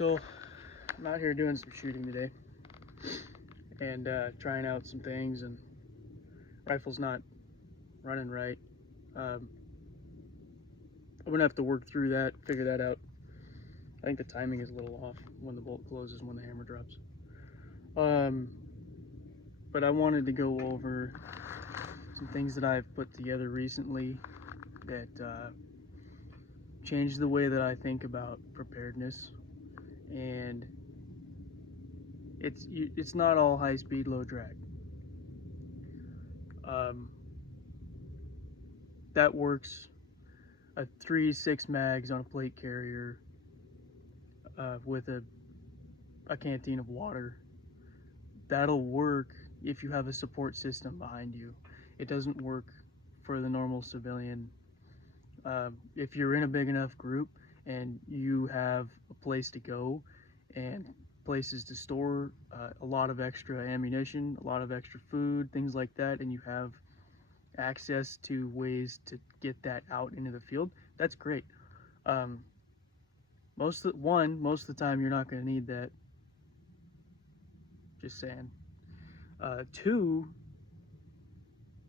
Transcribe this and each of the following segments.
So I'm out here doing some shooting today and trying out some things, and rifle's not running right. I'm gonna have to work through that, figure that out. I think the timing is a little off when the bolt closes, when the hammer drops. But I wanted to go over some things that I've put together recently that changed the way that I think about preparedness. And it's not all high speed, low drag. That works. A 3-6 mags on a plate carrier with a canteen of water. That'll work if you have a support system behind you. It doesn't work for the normal civilian. If you're in a big enough group and you have a place to go and places to store a lot of extra ammunition, a lot of extra food, things like that, and you have access to ways to get that out into the field, that's great. Most of the time you're not going to need that. Just saying. Two,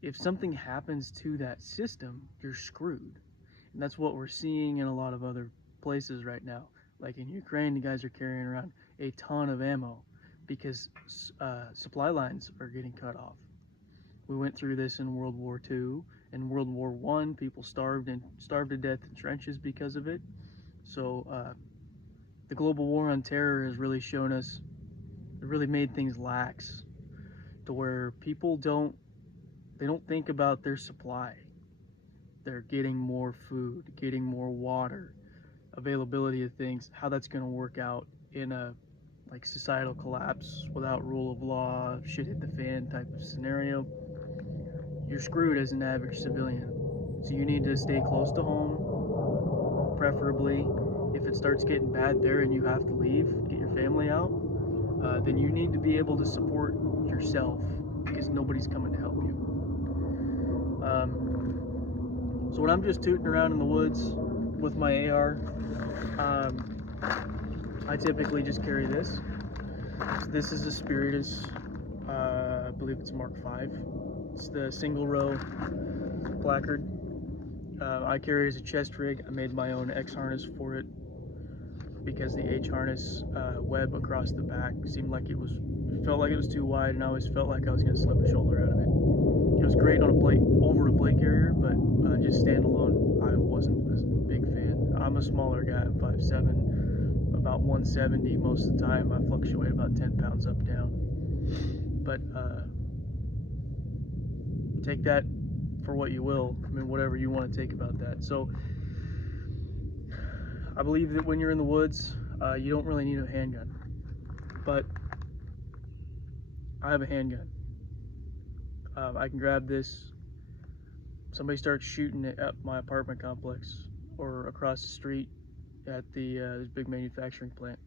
if something happens to that system, you're screwed. And that's what we're seeing in a lot of other places right now. Like in Ukraine, the guys are carrying around a ton of ammo because supply lines are getting cut off. We went through this in World War II. In World War I, people starved to death in trenches because of it. So the global war on terror has really shown us, it really made things lax to where people don't think about their supply. They're getting more food, getting more water, availability of things, how that's going to work out in a like societal collapse without rule of law, shit hit the fan type of scenario. You're screwed as an average civilian. So you need to stay close to home, preferably. If it starts getting bad there and you have to leave, get your family out, then you need to be able to support yourself because nobody's coming to help you. So when I'm just tooting around in the woods with my AR, I typically just carry this. So this is a Spiritus, I believe it's a Mark V. It's the single row placard. I carry as a chest rig. I made my own X harness for it because the H harness web across the back seemed like it felt like it was too wide, and I always felt like I was going to slip a shoulder out of it. It was great on over a plate carrier, but just standalone, I wasn't a big fan. I'm a smaller guy. I'm 5'7", about 170 most of the time. I fluctuate about 10 pounds up down. But take that for what you will. I mean, whatever you want to take about that. So I believe that when you're in the woods, you don't really need a handgun. But I have a handgun. I can grab this. Somebody starts shooting it at my apartment complex or across the street at this big manufacturing plant.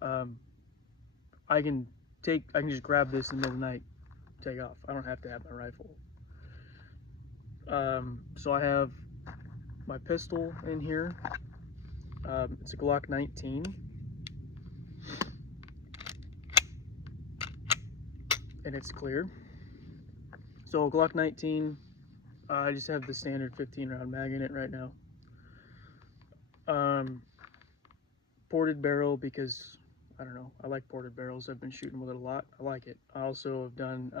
I can just grab this in the middle of the night, take off. I don't have to have my rifle. So I have my pistol in here. It's a Glock 19. And it's clear. So Glock 19, I just have the standard 15 round mag in it right now. Ported barrel because, I don't know, I like ported barrels. I've been shooting with it a lot. I like it. I also have done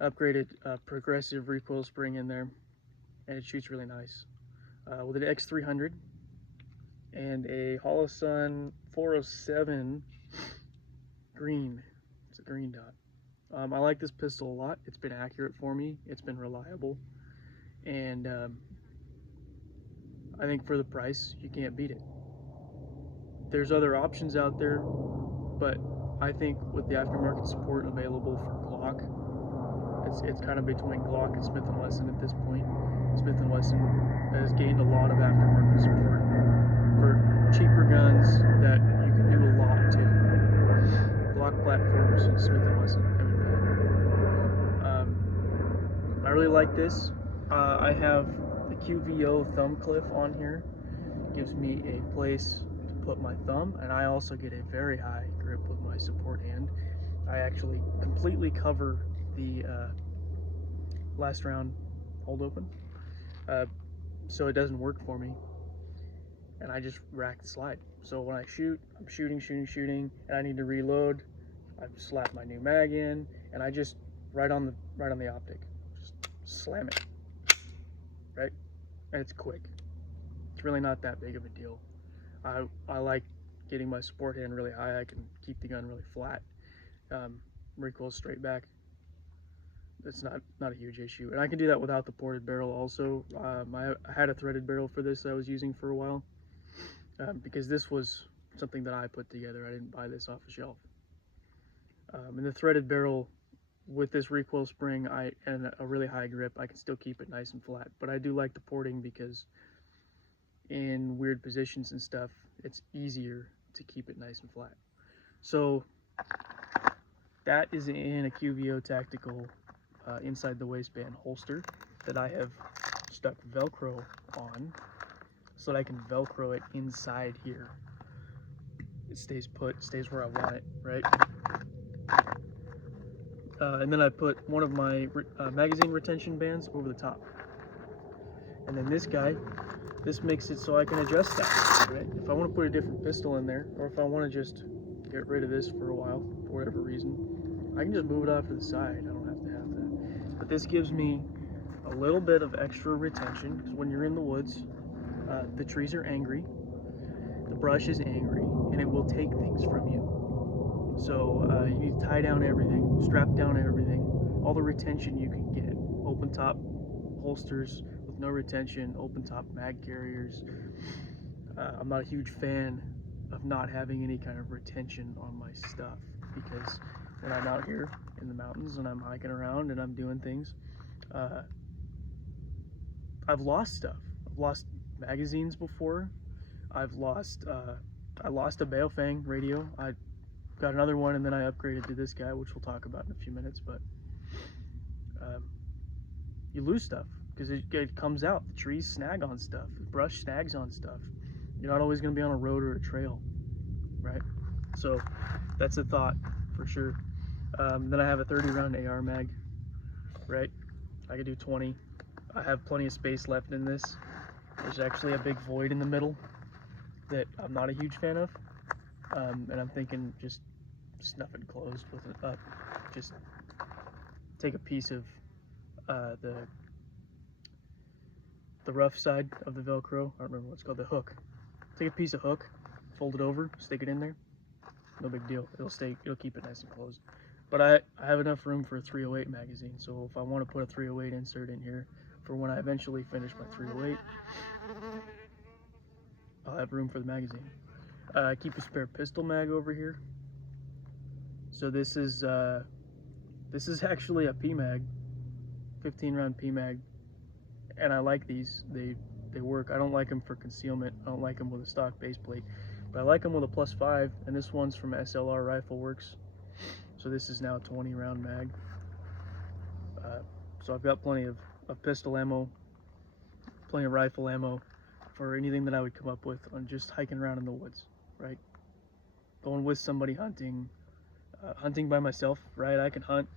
upgraded progressive recoil spring in there, and it shoots really nice. With an X300 and a Holosun 407 green. It's a green dot. I like this pistol a lot. It's been accurate for me. It's been reliable. And I think for the price, you can't beat it. There's other options out there, but I think with the aftermarket support available for Glock, it's kind of between Glock and Smith & Wesson at this point. Smith & Wesson has gained a lot of aftermarket support for cheaper guns that you can do a lot to. Glock platforms and Smith & Wesson haven't been. I really like this. I have the QVO thumb clip on here. It gives me a place to put my thumb, and I also get a very high grip with my support hand. I actually completely cover the last round hold open, so it doesn't work for me, and I just rack the slide. So when I shoot, I'm shooting, and I need to reload. I slap my new mag in, and I just right on the optic, just slam it, right, and it's quick. It's really not that big of a deal. I like getting my support hand really high. I can keep the gun really flat. Recoil straight back. It's not a huge issue, and I can do that without the ported barrel also. I had a threaded barrel for this I was using for a while, because this was something that I put together. I didn't buy this off the shelf. And the threaded barrel with this recoil spring and a really high grip, I can still keep it nice and flat. But I do like the porting because in weird positions and stuff, it's easier to keep it nice and flat. So that is in a QVO Tactical inside the waistband holster that I have stuck Velcro on so that I can Velcro it inside here. It stays put, stays where I want it, right? And then I put one of my magazine retention bands over the top. And then this guy, this makes it so I can adjust that, right? If I want to put a different pistol in there, or if I want to just get rid of this for a while, for whatever reason, I can just move it off to the side. I don't have to have that. But this gives me a little bit of extra retention, because when you're in the woods, the trees are angry, the brush is angry, and it will take things from you. So you need to tie down everything, strap down everything, all the retention you can get. Open top holsters with no retention, open top mag carriers. I'm not a huge fan of not having any kind of retention on my stuff, because when I'm out here in the mountains and I'm hiking around and I'm doing things, I've lost stuff. I've lost magazines before. I lost a Baofeng radio. I got another one, and then I upgraded to this guy, which we'll talk about in a few minutes. But you lose stuff because it comes out. The trees snag on stuff. The brush snags on stuff. You're not always going to be on a road or a trail, right? So that's a thought for sure. Then I have a 30 round AR mag, right? I could do 20. I have plenty of space left in this. There's actually a big void in the middle that I'm not a huge fan of. And I'm thinking just snuff it closed with it. Just take a piece of the rough side of the Velcro. I don't remember what it's called, the hook. Take a piece of hook, fold it over, stick it in there. No big deal. It'll keep it nice and closed. But I have enough room for a 308 magazine, so if I want to put a 308 insert in here for when I eventually finish my 308, I'll have room for the magazine. I keep a spare pistol mag over here. So this is actually a PMag, 15 round PMag, and I like these. They work. I don't like them for concealment. I don't like them with a stock base plate, but I like them with a +5, and this one's from SLR Rifle Works. So this is now a 20 round mag. So I've got plenty of pistol ammo, plenty of rifle ammo for anything that I would come up with on just hiking around in the woods, right? Going with somebody hunting, hunting by myself, right? I can hunt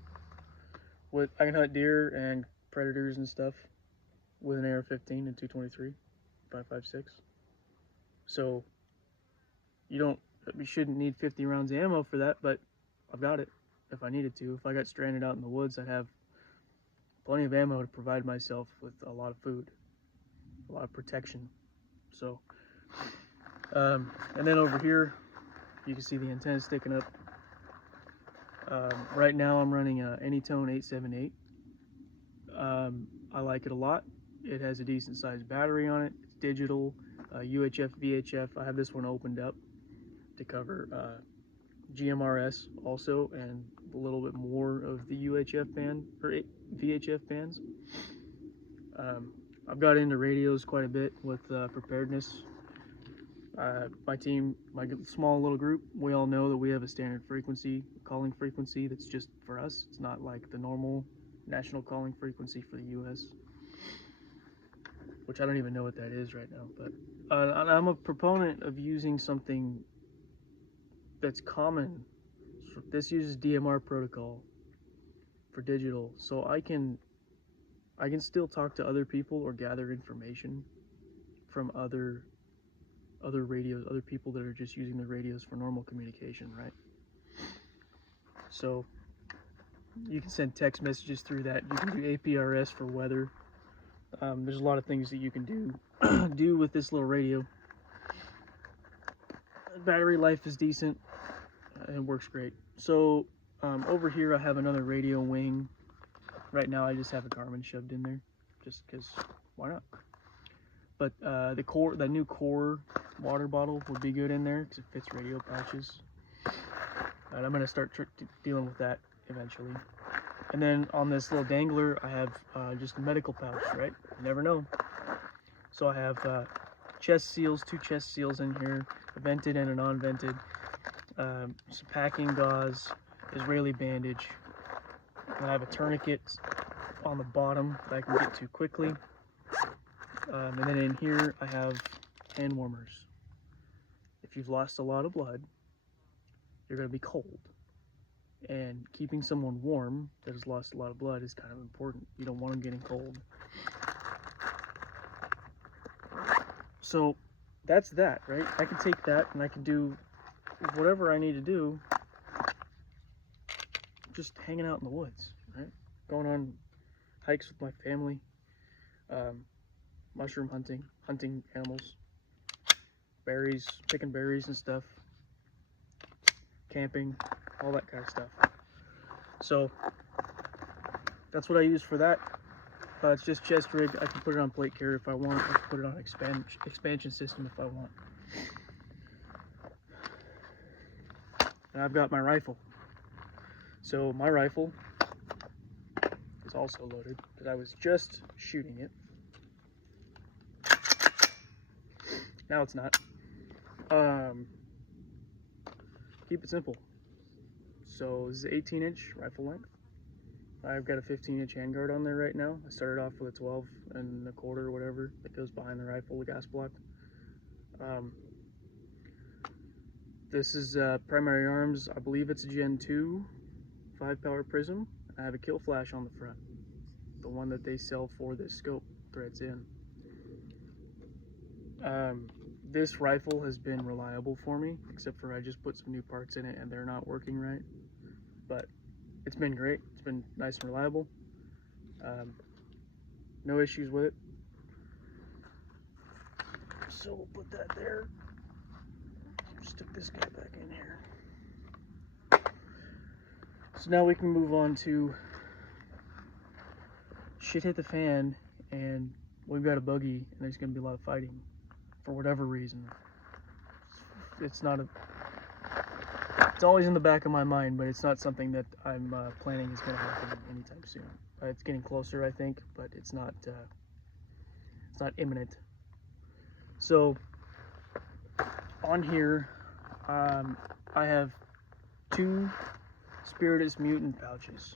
deer and predators and stuff with an AR-15 and 223, 5.56. So you shouldn't need 50 rounds of ammo for that, but I've got it if I needed to. If I got stranded out in the woods, I'd have plenty of ammo to provide myself with a lot of food, a lot of protection. So, and then over here, you can see the antenna sticking up. Right now I'm running a Anytone 878. I like it a lot. It has a decent sized battery on it. It's digital, UHF, VHF. I have this one opened up to cover GMRS also, and a little bit more of the UHF band or VHF bands. I've got into radios quite a bit with preparedness. My team, my small little group, we all know that we have a standard frequency, calling frequency that's just for us. It's not like the normal national calling frequency for the US, which I don't even know what that is right now. But I'm a proponent of using something that's common. So this uses DMR protocol for digital, so I can still talk to other people or gather information from other radios, other people that are just using the radios for normal communication, right? So you can send text messages through that. You can do APRS for weather. There's a lot of things that you can do with this little radio. Battery life is decent and works great. So over here I have another radio wing. Right now I just have a Garmin shoved in there, just because why not? But the new core water bottle would be good in there because it fits radio pouches. And I'm gonna start dealing with that eventually. And then on this little dangler, I have just a medical pouch, right? You never know. So I have chest seals, 2 chest seals in here, a vented and a non-vented, some packing gauze, Israeli bandage, and I have a tourniquet on the bottom that I can get to quickly. And then in here I have hand warmers. If you've lost a lot of blood, you're going to be cold. And keeping someone warm that has lost a lot of blood is kind of important. You don't want them getting cold. So that's that, right? I can take that and I can do whatever I need to do just hanging out in the woods, right? Going on hikes with my family, mushroom hunting animals, berries, picking berries and stuff, camping, all that kind of stuff. So that's what I use for that. It's just chest rig. I can put it on plate carrier if I want. I can put it on expansion system if I want. And I've got my rifle. So my rifle is also loaded because I was just shooting it. Now it's not. Keep it simple. So this is 18-inch rifle length. I've got a 15-inch handguard on there right now. I started off with a 12 and a quarter or whatever that goes behind the rifle, the gas block. This is primary arms. I believe it's a Gen 2 5-power prism. I have a kill flash on the front, the one that they sell for this scope threads in. This rifle has been reliable for me, except for I just put some new parts in it and they're not working right. But it's been great. It's been nice and reliable. No issues with it. So we'll put that there. Stick this guy back in here. So now we can move on to shit hit the fan and we've got a buggy and there's going to be a lot of fighting for whatever reason. It's always in the back of my mind, but it's not something that I'm planning is going to happen anytime soon. It's getting closer, I think, but it's not imminent. So on here, I have 2 Spiritus Mutant pouches.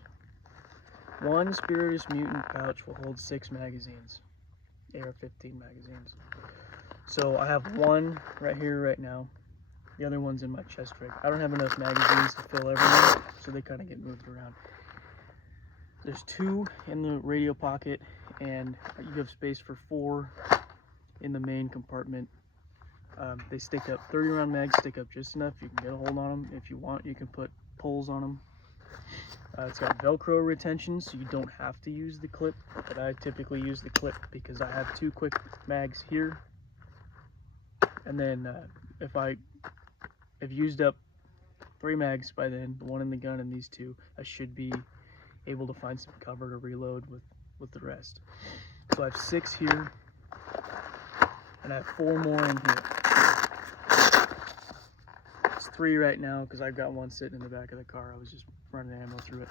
One Spiritus Mutant pouch will hold 6 magazines, AR-15 magazines. So I have one right here right now. The other one's in my chest rig. I don't have enough magazines to fill everything, so they kind of get moved around. There's 2 in the radio pocket, and you have space for 4 in the main compartment. They stick up, 30 round mags stick up just enough. You can get a hold on them. If you want, you can put poles on them. It's got Velcro retention, so you don't have to use the clip, but I typically use the clip because I have 2 quick mags here. And then if I've used up 3 mags by then, the one in the gun and these 2, I should be able to find some cover to reload with the rest. So I have 6 here, and I have 4 more in here. It's 3 right now because I've got one sitting in the back of the car. I was just running ammo through it.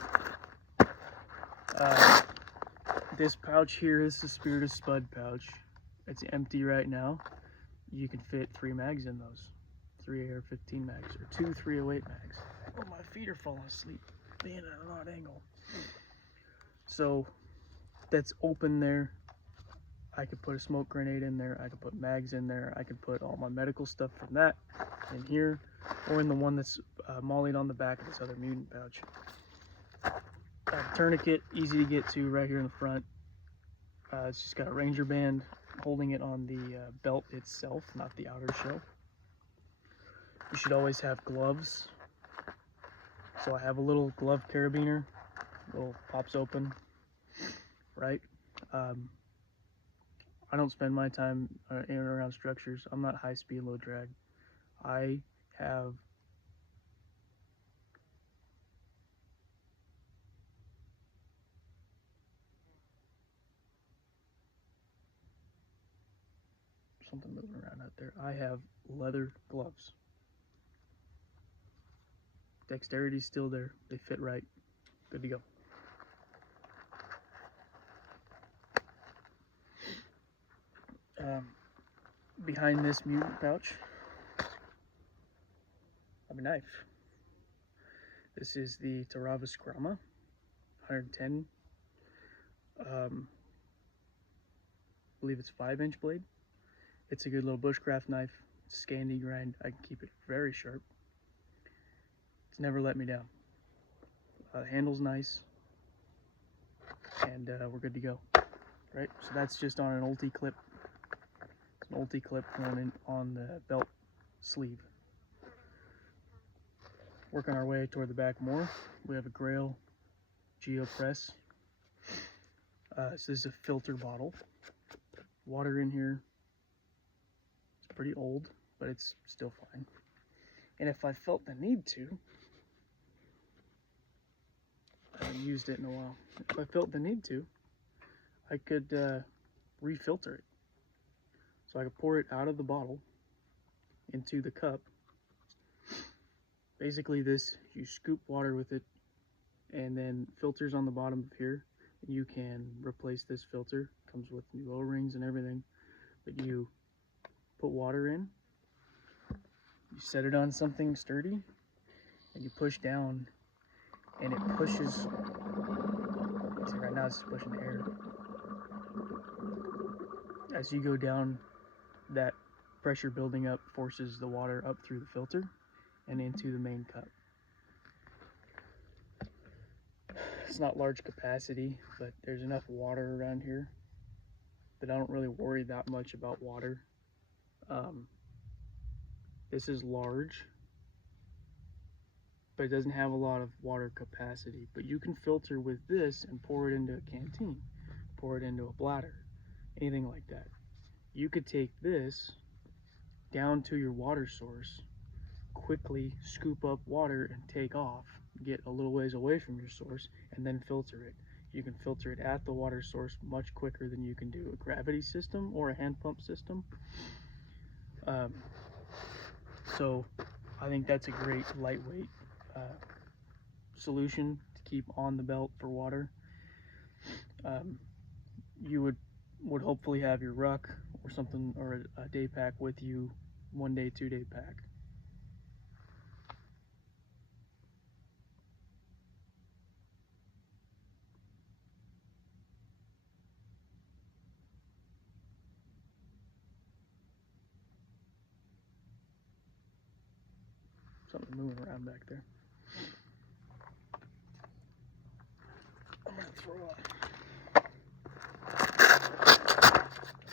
This pouch here is the Spiritus Spud pouch. It's empty right now. You can fit 3 mags in those. 3 AR-15 mags, or 2 308 mags. Oh, my feet are falling asleep, being at an odd angle. So that's open there. I could put a smoke grenade in there, I could put mags in there, I could put all my medical stuff from that in here, or in the one that's mollied on the back of this other mutant pouch. Tourniquet, easy to get to right here in the front. It's just got a ranger band holding it on the belt itself, not the outer shell. You should always have gloves. So I have a little glove carabiner, little pops open, right? I don't spend my time in and around structures. I'm not high speed, low drag. I have something moving around out there. I have leather gloves. Dexterity's still there. They fit right. Good to go. Behind this mutant pouch, I have a knife. This is the Taravas Grama 110. I believe it's 5-inch blade. It's a good little bushcraft knife. It's a Scandi grind. I can keep it very sharp. It's never let me down. The handle's nice, and we're good to go. Right, so that's just on an ulti clip. It's an ulti clip going in on the belt sleeve. Working our way toward the back more. We have a Grail Geopress. So this is a filter bottle. Water in here. It's pretty old, but it's still fine. And if I felt the need to, I haven't used it in a while. If I felt the need to, I could refilter it. So I could pour it out of the bottle into the cup. Basically this, you scoop water with it, and then filters on the bottom of here. And you can replace this filter. Comes with new O-rings and everything. But you put water in, you set it on something sturdy, and you push down, and it pushes. See, right now it's pushing the air. As you go down, that pressure building up forces the water up through the filter and into the main cup. It's not large capacity, but there's enough water around here that I don't really worry that much about water. This is large, but it doesn't have a lot of water capacity. But you can filter with this and pour it into a canteen, pour it into a bladder, anything like that. You could take this down to your water source, quickly scoop up water and take off, get a little ways away from your source, and then filter it. You can filter it at the water source much quicker than you can do a gravity system or a hand pump system. So I think that's a great lightweight solution to keep on the belt for water. You would hopefully have your ruck or something, or a day pack with you, 1 day, 2 day pack. Something moving around back there. I'm gonna throw a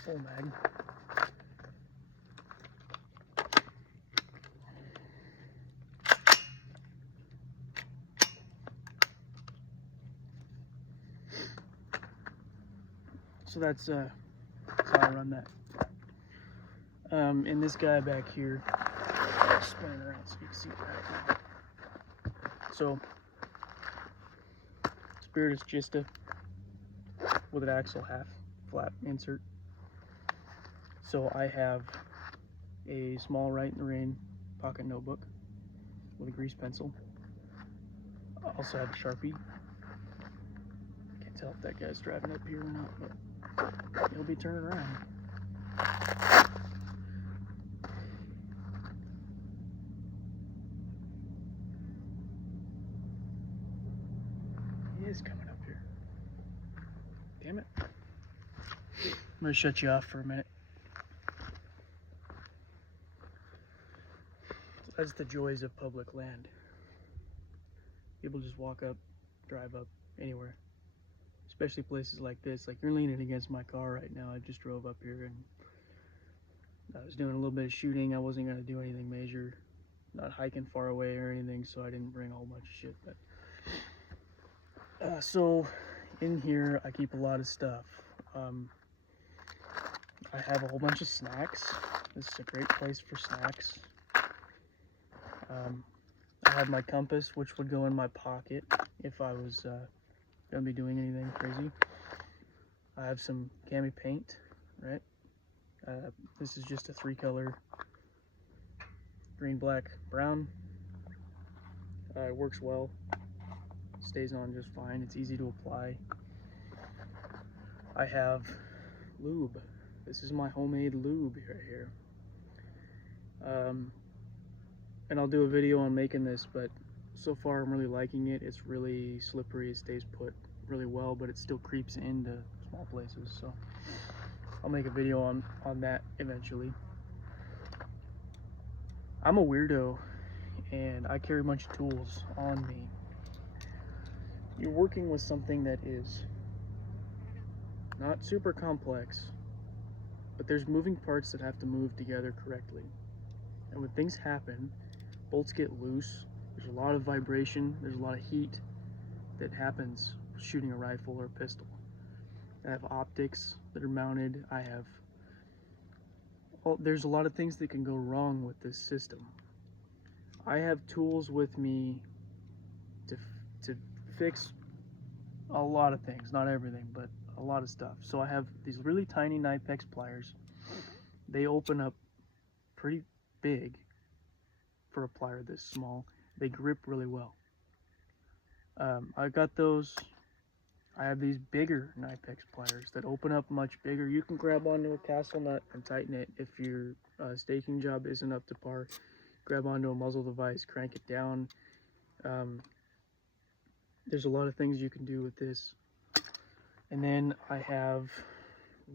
full mag. So that's how I run that. And this guy back here, spinning around so you can see that. So, Spirit is Gista with an axle half flat insert. So I have a small Right in the Rain pocket notebook with a grease pencil. I also have a Sharpie. Can't tell if that guy's driving up here or not, but he'll be turning around. He is coming up here. Damn it. gonna shut you off for a minute. That's the joys of public land. People just walk up, drive up, anywhere. Especially places like this. Like, you're leaning against my car right now. I just drove up here and I was doing a little bit of shooting. I wasn't gonna do anything major, not hiking far away or anything, so I didn't bring a whole bunch of shit. But so in here I keep a lot of stuff. I have a whole bunch of snacks. This is a great place for snacks. I have my compass, which would go in my pocket if I was gonna be doing anything crazy. I have some cami paint, right? This is just a 3-color green, black, brown. It works well, stays on just fine. It's easy to apply. I have lube. This is my homemade lube right here. And I'll do a video on making this, but so far I'm really liking it. It's really slippery, it stays put really well, but it still creeps into small places, so I'll make a video on that eventually. I'm a weirdo and I carry a bunch of tools on me. You're working with something that is not super complex, but there's moving parts that have to move together correctly. And when things happen, bolts get loose, there's a lot of vibration, there's a lot of heat that happens shooting a rifle or a pistol. I have optics that are mounted. There's a lot of things that can go wrong with this system. I have tools with me to fix a lot of things, not everything, but a lot of stuff. So I have these really tiny Knipex pliers. They open up pretty big for a plier this small. They grip really well. I got those. I have these bigger Knipex pliers that open up much bigger. You can grab onto a castle nut and tighten it. If your staking job isn't up to par, grab onto a muzzle device, crank it down. There's a lot of things you can do with this. And then I have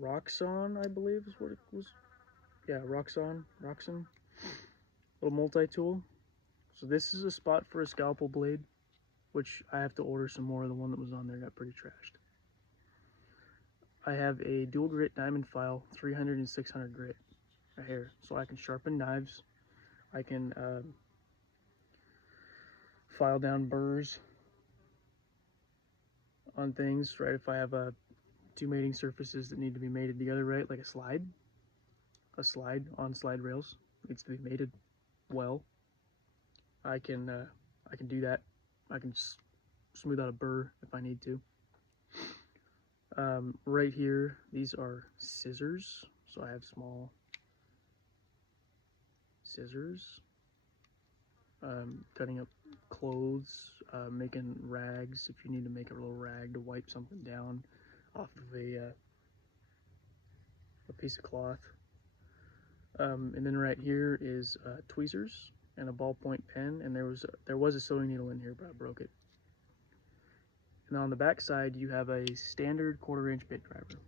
Roxxon, I believe is what it was. Yeah, Roxxon, little multi-tool. So this is a spot for a scalpel blade, which I have to order some more. The one that was on there got pretty trashed. I have a dual grit diamond file, 300 and 600 grit right here, so I can sharpen knives. I can file down burrs on things, right? If I have two mating surfaces that need to be mated together, right? Like a slide on slide rails needs to be mated well. I can do that. I can smooth out a burr if I need to. Right here, these are scissors. So I have small scissors. Cutting up clothes, making rags if you need to make a little rag to wipe something down off of a piece of cloth. And then right here is tweezers and a ballpoint pen, and there was a sewing needle in here, but I broke it. And on the back side, you have a standard 1/4-inch bit driver.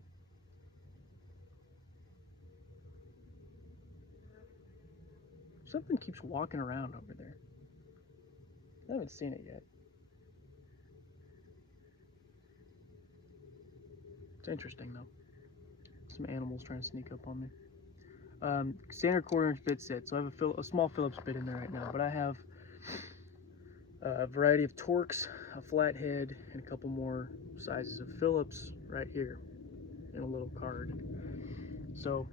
Something keeps walking around over there. I haven't seen it yet. It's interesting though. Some animals trying to sneak up on me. Standard 1/4-inch bit set. So I have a small Phillips bit in there right now, but I have a variety of Torx, a flathead, and a couple more sizes of Phillips right here in a little card. So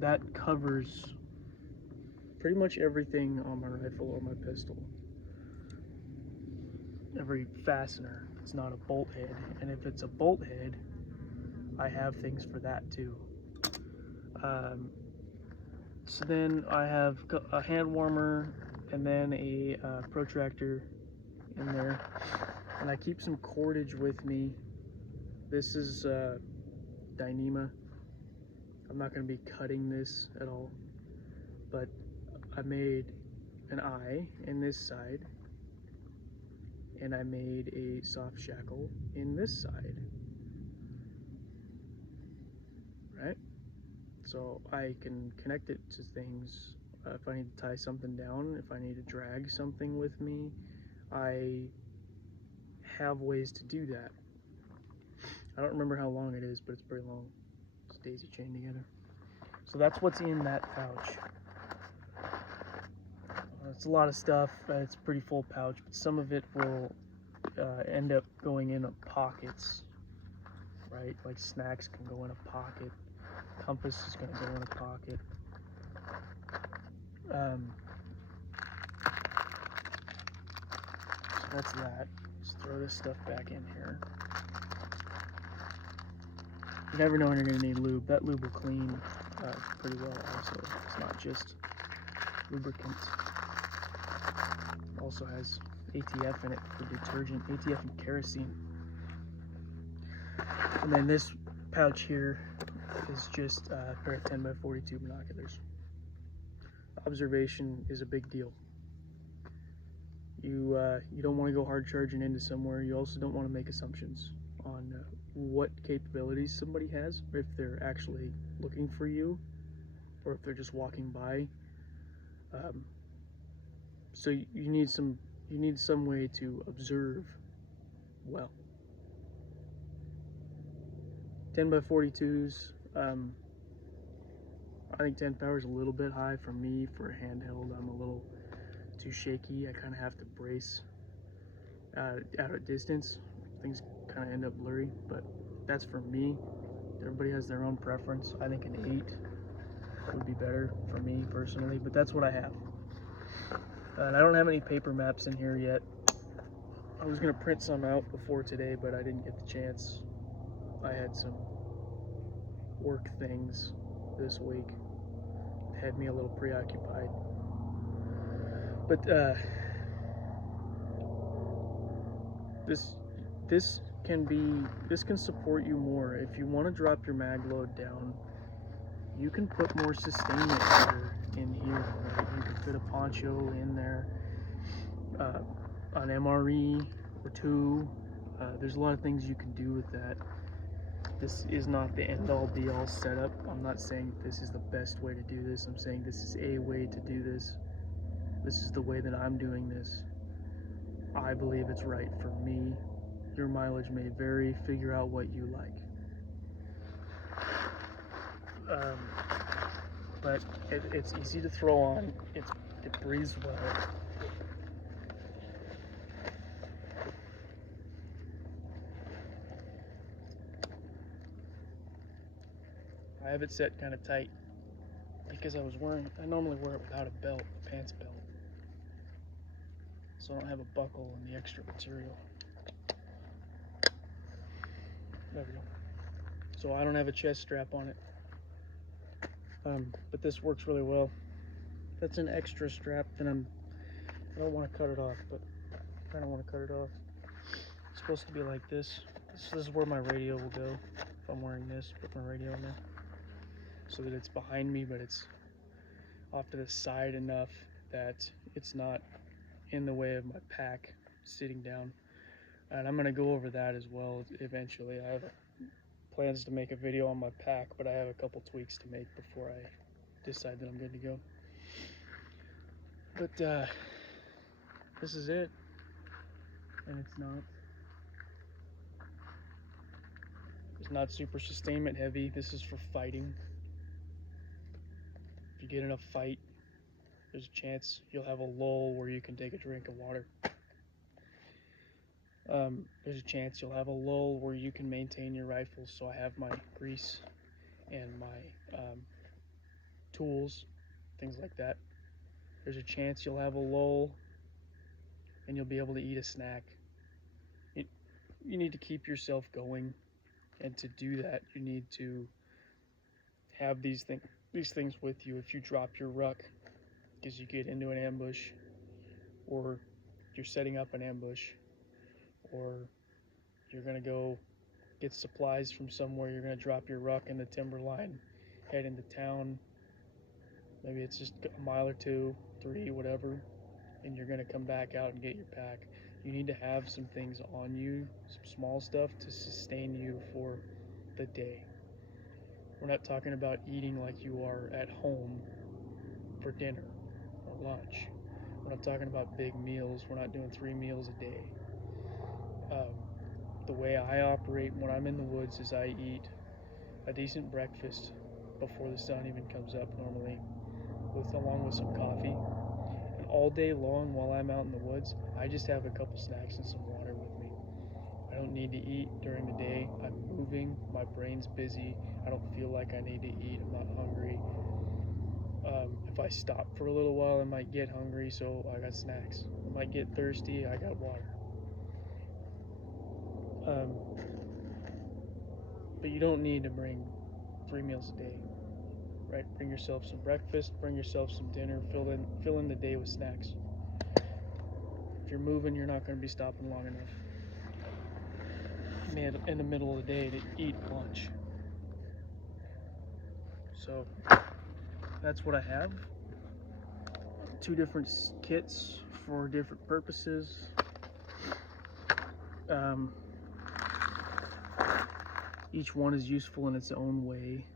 that covers pretty much everything on my rifle or my pistol. Every fastener. It's not a bolt head, and if it's a bolt head, I have things for that too. So then I have a hand warmer and then a protractor in there, and I keep some cordage with me. This is Dyneema. I'm not going to be cutting this at all, but I made an eye in this side, and I made a soft shackle in this side. so I can connect it to things. If I need to tie something down, if I need to drag something with me, I have ways to do that. I don't remember how long it is, but it's pretty long. It's daisy chained together. So that's what's in that pouch. It's a lot of stuff. It's a pretty full pouch, but some of it will end up going in pockets, right? Like snacks can go in a pocket. Compass is going to go in a pocket. So that's that. Just throw this stuff back in here. You never know when you're going to need lube. That lube will clean pretty well also. It's not just lubricant. It also has ATF in it for detergent, ATF and kerosene. And then this pouch here is just a pair of 10x42 binoculars. Observation is a big deal. You don't want to go hard charging into somewhere. You also don't want to make assumptions on what capabilities somebody has, or if they're actually looking for you, or if they're just walking by. So you need some way to observe well. 10x42s. I think 10 power is a little bit high for me for a handheld. I'm a little too shaky. I kind of have to brace at a distance. Things kind of end up blurry, but that's for me. Everybody has their own preference. I think an 8 would be better for me personally, but that's what I have. And I don't have any paper maps in here yet. I was gonna print some out before today, but I didn't get the chance. I had some work things this week. It had me a little preoccupied. But this can support you more. If you want to drop your mag load down, you can put more sustainment in here. Right? You can fit a poncho in there, an MRE or two. There's a lot of things you can do with that. This is not the end-all be-all setup. I'm not saying this is the best way to do this. I'm saying this is a way to do this. This is the way that I'm doing this. I believe it's right for me. Your mileage may vary. Figure out what you like. But it's easy to throw on. It breathes well. I have it set kind of tight because I normally wear it without a belt, a pants belt. So I don't have a buckle and the extra material. There we go. So I don't have a chest strap on it. But this works really well. That's an extra strap, then I don't want to cut it off, but I kind of want to cut it off. It's supposed to be like this. This is where my radio will go. If I'm wearing this, put my radio in there. So that it's behind me, but it's off to the side enough that it's not in the way of my pack sitting down. And I'm going to go over that as well eventually. I have plans to make a video on my pack, but I have a couple tweaks to make before I decide that I'm good to go. But this is it, and it's not super sustainment heavy. This is for fighting. If you get in a fight, there's a chance you'll have a lull where you can take a drink of water. There's a chance you'll have a lull where you can maintain your rifles. So I have my grease and my tools, things like that. There's a chance you'll have a lull and you'll be able to eat a snack. You need to keep yourself going, and to do that you need to have these things with you. If you drop your ruck because you get into an ambush, or you're setting up an ambush, or you're going to go get supplies from somewhere, you're going to drop your ruck in the timberline, head into town, maybe it's just a mile or 2, 3, whatever, and you're going to come back out and get your pack. You need to have some things on you, some small stuff to sustain you for the day. We're not talking about eating like you are at home for dinner or lunch. We're not talking about big meals. We're not doing 3 meals a day. Um, the way I operate when I'm in the woods is I eat a decent breakfast before the sun even comes up normally, along with some coffee. And all day long while I'm out in the woods, I just have a couple snacks and some water with me. I don't need to eat during the day. I'm moving, my brain's busy. I don't feel like I need to eat. I'm not hungry. If I stop for a little while, I might get hungry, so I got snacks. I might get thirsty, I got water. Um, but you don't need to bring 3 meals a day, right? Bring yourself some breakfast, bring yourself some dinner, fill in the day with snacks. If you're moving, you're not going to be stopping long enough in the middle of the day to eat lunch. So that's what I have. 2 different kits for different purposes. Each one is useful in its own way.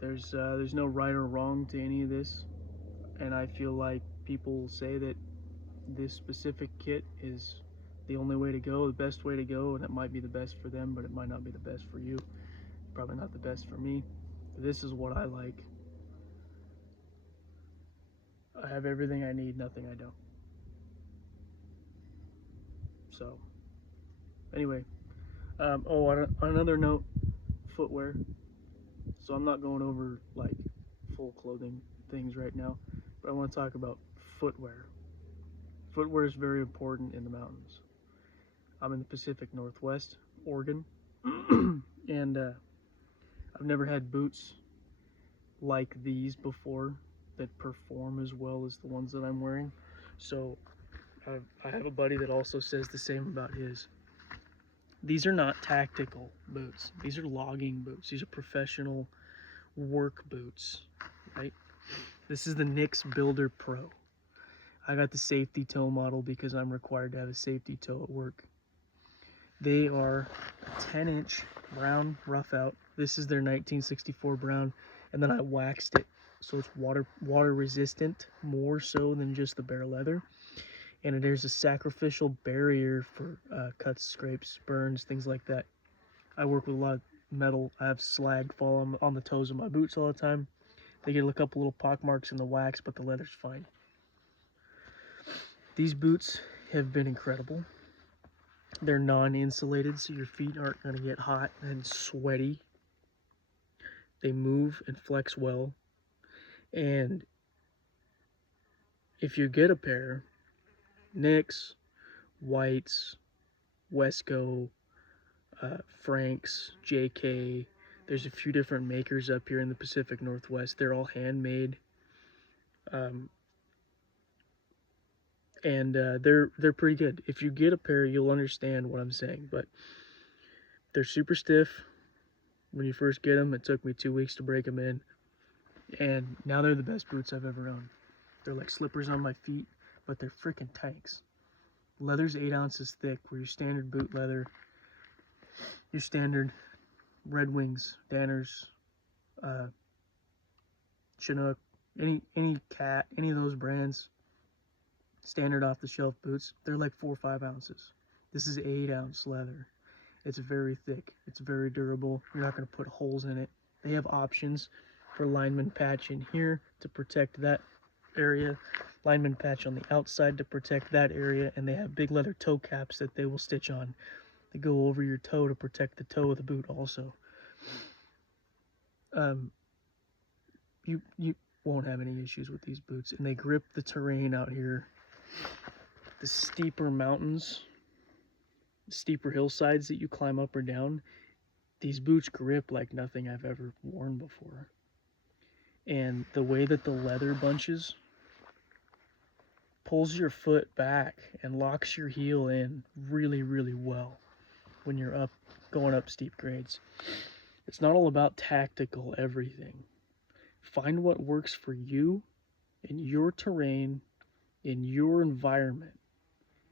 There's no right or wrong to any of this, and I feel like people say that this specific kit is the only way to go, the best way to go, and it might be the best for them, but it might not be the best for you. Probably not the best for me. This is what I like. I have everything I need, nothing I don't. So, anyway, on another note, footwear. So I'm not going over like full clothing things right now, but I want to talk about footwear. Footwear is very important in the mountains. I'm in the Pacific Northwest, Oregon, and I've never had boots like these before that perform as well as the ones that I'm wearing. So I have a buddy that also says the same about his. These are not tactical boots. These are logging boots. These are professional work boots, right? This is the Nix Builder Pro. I got the safety toe model because I'm required to have a safety toe at work. They are a 10-inch brown rough out. This is their 1964 brown, and then I waxed it so it's water resistant more so than just the bare leather. And there's a sacrificial barrier for cuts, scrapes, burns, things like that. I work with a lot of metal. I have slag fall on the toes of my boots all the time. They get a couple little pock marks in the wax, but the leather's fine. These boots have been incredible. They're non-insulated, so your feet aren't going to get hot and sweaty. They move and flex well. And if you get a pair, Nix, Whites, Wesco, Franks, JK, there's a few different makers up here in the Pacific Northwest. They're all handmade. And they're pretty good. If you get a pair, you'll understand what I'm saying. But they're super stiff. When you first get them, it took me 2 weeks to break them in. And now they're the best boots I've ever owned. They're like slippers on my feet, but they're freaking tanks. Leather's 8 ounces thick, where your standard boot leather, your standard Red Wings, Danners, Chinook, any Cat, any of those brands, standard off-the-shelf boots, they're like 4 or 5 ounces. This is 8-ounce leather. It's very thick. It's very durable. You're not going to put holes in it. They have options for lineman patch in here to protect that area, lineman patch on the outside to protect that area, and they have big leather toe caps that they will stitch on. They go over your toe to protect the toe of the boot also. You won't have any issues with these boots, and they grip the terrain out here. The steeper mountains, steeper hillsides that you climb up or down, these boots grip like nothing I've ever worn before. And the way that the leather bunches pulls your foot back and locks your heel in really, really well when you're going up steep grades. It's not all about tactical everything. Find what works for you in your terrain, in your environment,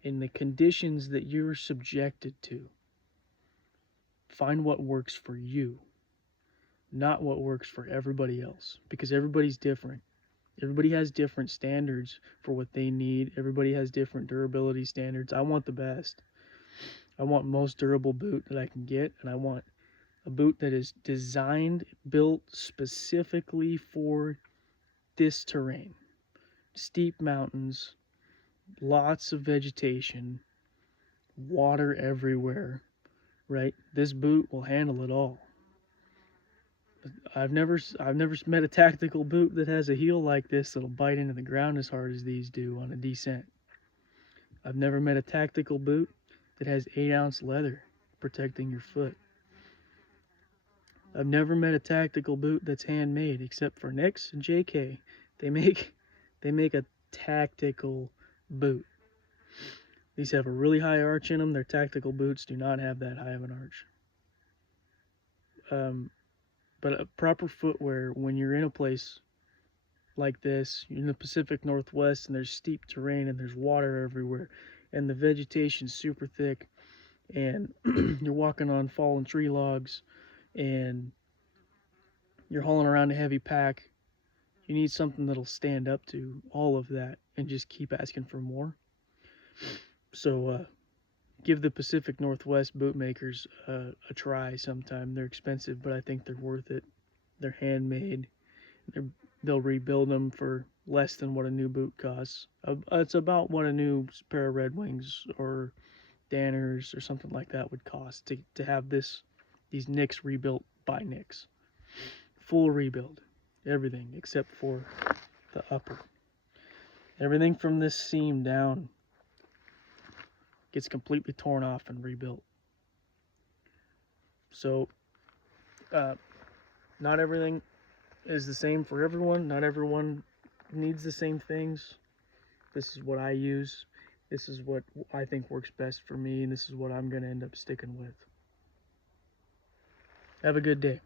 in the conditions that you're subjected to. Find what works for you, not what works for everybody else, because everybody's different. Everybody has different standards for what they need. Everybody has different durability standards. I want the best. I want most durable boot that I can get, and I want a boot that is designed, built specifically for this terrain. Steep mountains, lots of vegetation, water everywhere, right? This boot will handle it all. I've never met a tactical boot that has a heel like this that'll bite into the ground as hard as these do on a descent. I've never met a tactical boot that has 8-ounce leather protecting your foot. I've never met a tactical boot that's handmade, except for Nix and JK. They make a tactical boot. These have a really high arch in them. Their tactical boots do not have that high of an arch. But a proper footwear, when you're in a place like this, you're in the Pacific Northwest, and there's steep terrain, and there's water everywhere, and the vegetation's super thick, and you're walking on fallen tree logs, and you're hauling around a heavy pack, you need something that'll stand up to all of that and just keep asking for more. So give the Pacific Northwest bootmakers a try sometime. They're expensive, but I think they're worth it. They're handmade. They'll rebuild them for less than what a new boot costs. It's about what a new pair of Red Wings or Danners or something like that would cost to have these Nix rebuilt by Nix. Full rebuild. Everything except for the upper. Everything from this seam down gets completely torn off and rebuilt. So, not everything is the same for everyone. Not everyone needs the same things. This is what I use. This is what I think works best for me, and this is what I'm going to end up sticking with. Have a good day.